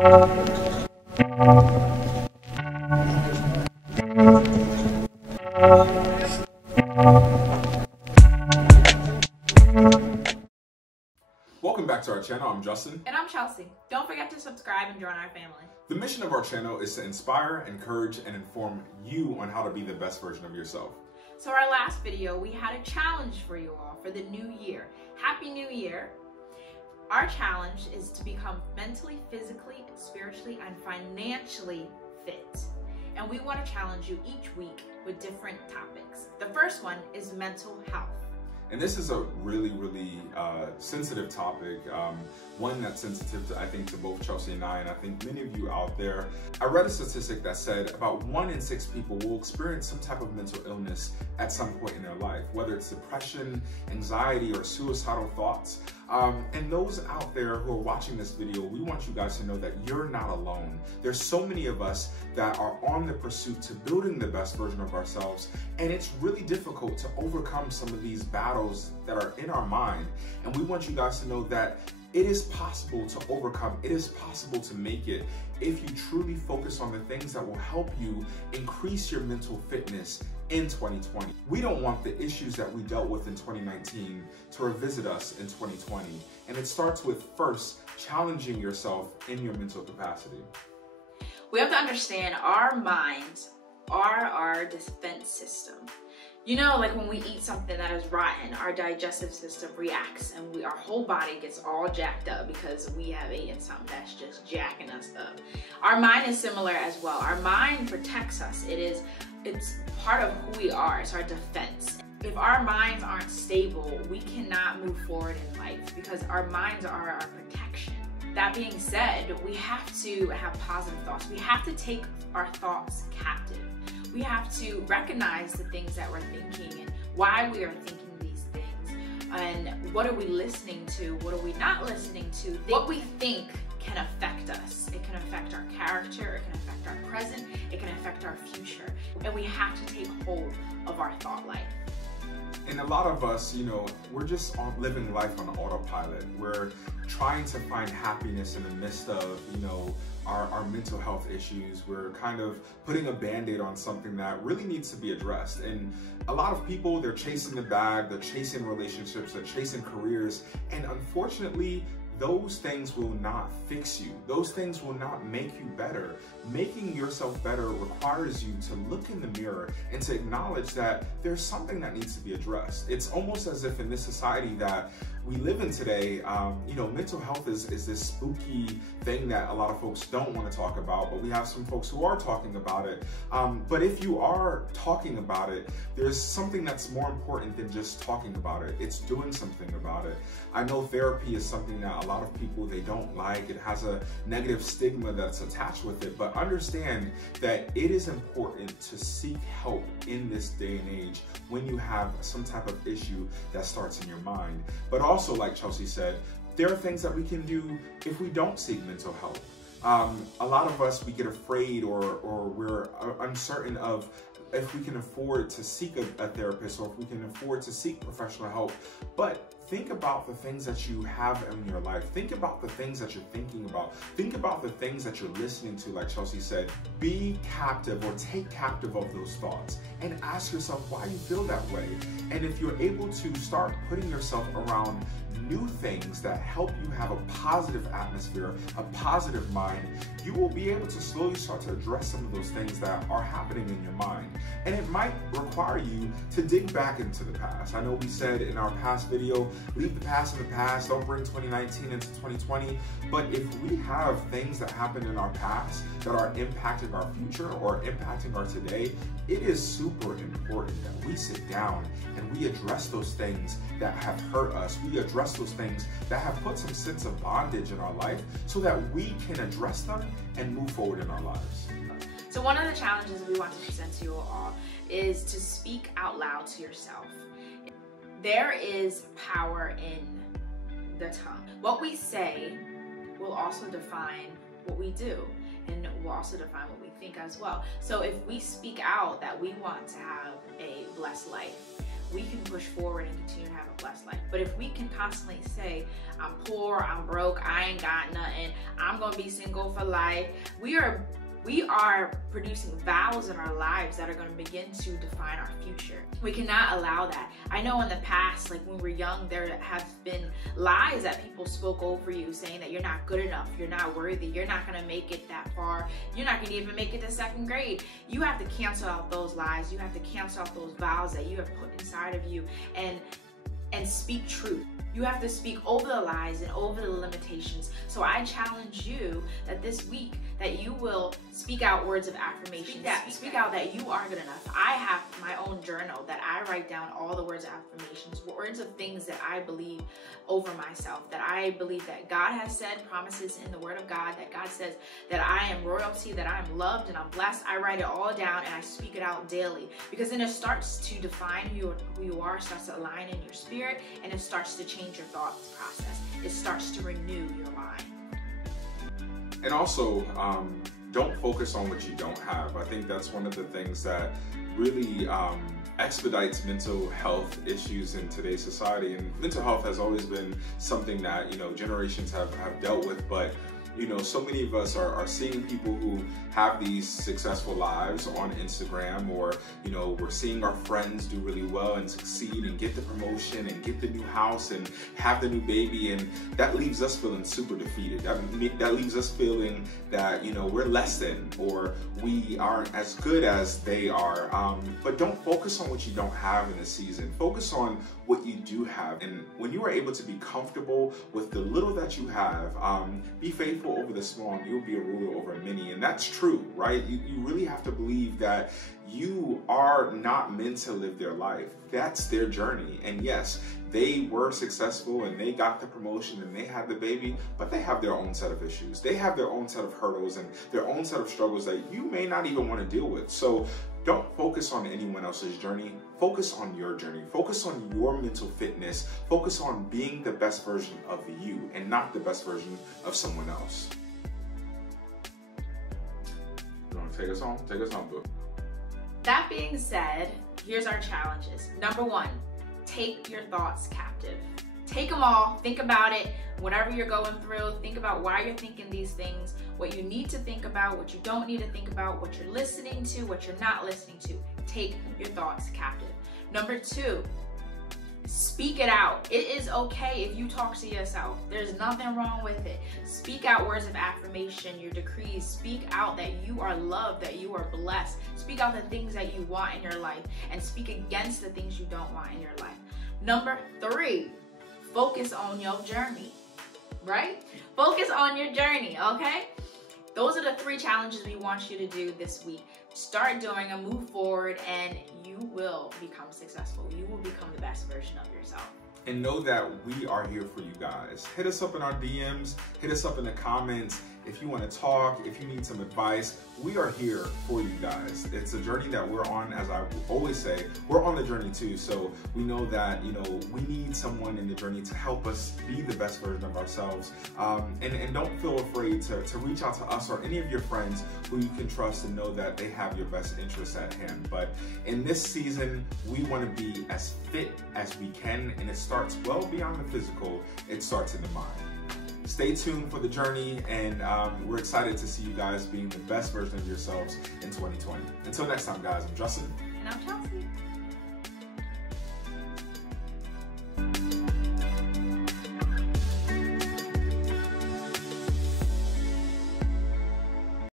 Welcome back to our channel. I'm Justin. And I'm Chelsey. Don't forget to subscribe and join our family. The mission of our channel is to inspire, encourage, and inform you on how to be the best version of yourself. So our last video, we had a challenge for you all for the new year. Happy New Year. Our challenge is to become mentally, physically, spiritually, and financially fit. And we want to challenge you each week with different topics. The first one is mental health. And this is a really sensitive topic, one that's sensitive to, I think, to both Chelsey and I think many of you out there. I read a statistic that said about 1 in 6 people will experience some type of mental illness at some point in their life, whether it's depression, anxiety, or suicidal thoughts. And those out there who are watching this video, we want you guys to know that you're not alone. There's so many of us that are on the pursuit to building the best version of ourselves, and it's really difficult to overcome some of these battles that are in our mind. And we want you guys to know that it is possible to overcome, it is possible to make it if you truly focus on the things that will help you increase your mental fitness in 2020. We don't want the issues that we dealt with in 2019 to revisit us in 2020. And it starts with first challenging yourself in your mental capacity. We have to understand our minds are our defense system. You know, like when we eat something that is rotten, our digestive system reacts and our whole body gets all jacked up because we have eaten something that's just jacking us up. Our mind is similar as well. Our mind protects us. It's part of who we are. It's our defense. If our minds aren't stable, we cannot move forward in life because our minds are our protection. That being said, we have to have positive thoughts. We have to take our thoughts captive. We have to recognize the things that we're thinking and why we are thinking these things and what are we listening to, what are we not listening to. What we think can affect us. It can affect our character, it can affect our present, it can affect our future. And we have to take hold of our thought life. And a lot of us, you know, we're just living life on autopilot. We're trying to find happiness in the midst of, you know, our mental health issues. We're kind of putting a band-aid on something that really needs to be addressed. And a lot of people, they're chasing the bag, they're chasing relationships, they're chasing careers. And unfortunately, those things will not fix you. Those things will not make you better. Making yourself better requires you to look in the mirror and to acknowledge that there's something that needs to be addressed. It's almost as if in this society that we live in today, you know, mental health is this spooky thing that a lot of folks don't want to talk about, but we have some folks who are talking about it. But if you are talking about it, there's something that's more important than just talking about it. It's doing something about it. I know therapy is something that a lot of people, they don't like. It has a negative stigma that's attached with it, but understand that it is important to seek help in this day and age when you have some type of issue that starts in your mind. But also, like Chelsey said, there are things that we can do if we don't seek mental health. A lot of us, we get afraid or we're uncertain of if we can afford to seek a therapist or if we can afford to seek professional help. But think about the things that you have in your life. Think about the things that you're thinking about. Think about the things that you're listening to, like Chelsey said. Be captive or take captive of those thoughts and ask yourself why you feel that way. And if you're able to start putting yourself around new things that help you have a positive atmosphere, a positive mind, you will be able to slowly start to address some of those things that are happening in your mind. And it might require you to dig back into the past. I know we said in our past video, leave the past in the past, don't bring 2019 into 2020. But if we have things that happened in our past that are impacting our future or impacting our today, it is super important that we sit down and we address those things that have hurt us. We address those things that have put some sense of bondage in our life so that we can address them and move forward in our lives. So one of the challenges we want to present to you all is to speak out loud to yourself. There is power in the tongue. What we say will also define what we do, and will also define what we think as well. So if we speak out that we want to have a blessed life, we can push forward and continue to have a blessed life. But if we can constantly say, I'm poor, I'm broke, I ain't got nothing, I'm gonna be single for life, we are producing vows in our lives that are going to begin to define our future. We cannot allow that. I know in the past, like when we were young, there have been lies that people spoke over you, saying that you're not good enough, you're not worthy, you're not going to make it that far, you're not going to even make it to 2nd grade. You have to cancel out those lies. You have to cancel out those vows that you have put inside of you and speak truth. You have to speak over the lies and over the limitations. So I challenge you that this week that you will speak out words of affirmation. Speak out that you are good enough. I have my own journal that I write down all the words of affirmations, words of things that I believe over myself, that I believe that God has said, promises in the Word of God, that God says that I am royalty, that I am loved and I'm blessed. I write it all down and I speak it out daily, because then it starts to define who you are, starts to align in your spirit, and it starts to change your thought process. It starts to renew your mind. And also, don't focus on what you don't have. I think that's one of the things that really expedites mental health issues in today's society. And mental health has always been something that, generations have dealt with, but so many of us are seeing people who have these successful lives on Instagram, or, we're seeing our friends do really well and succeed and get the promotion and get the new house and have the new baby. And that leaves us feeling super defeated. That leaves us feeling that, we're less than, or we aren't as good as they are. But don't focus on what you don't have in this season. Focus on what you do have. And when you are able to be comfortable with the little that you have, be faithful over the small, and you'll be a ruler over many. And that's true, right? You really have to believe that you are not meant to live their life. That's their journey. And yes, they were successful and they got the promotion and they had the baby, but they have their own set of issues. They have their own set of hurdles and their own set of struggles that you may not even want to deal with. So don't focus on anyone else's journey. Focus on your journey. Focus on your mental fitness. Focus on being the best version of you and not the best version of someone else. You want to take us home? Take us home, boo. That being said, here's our challenges. Number 1, take your thoughts captive. Take them all, think about it, whatever you're going through, think about why you're thinking these things, what you need to think about, what you don't need to think about, what you're listening to, what you're not listening to. Take your thoughts captive. Number 2, speak it out. It is okay if you talk to yourself. There's nothing wrong with it. Speak out words of affirmation, your decrees. Speak out that you are loved, that you are blessed. Speak out the things that you want in your life, and speak against the things you don't want in your life. Number 3, focus on your journey, right? Focus on your journey, okay? Those are the 3 challenges we want you to do this week. Start doing them, move forward, and you will become successful. You will become the best version of yourself. And know that we are here for you guys. Hit us up in our DMs, hit us up in the comments. If you want to talk, if you need some advice, we are here for you guys. It's a journey that we're on. As I always say, we're on the journey too. So we know that, we need someone in the journey to help us be the best version of ourselves. And don't feel afraid to reach out to us or any of your friends who you can trust and know that they have your best interests at hand. But in this season, we want to be as fit as we can, and it starts well beyond the physical. It starts in the mind. Stay tuned for the journey, and we're excited to see you guys being the best version of yourselves in 2020. Until next time, guys, I'm Justin. And I'm Chelsey.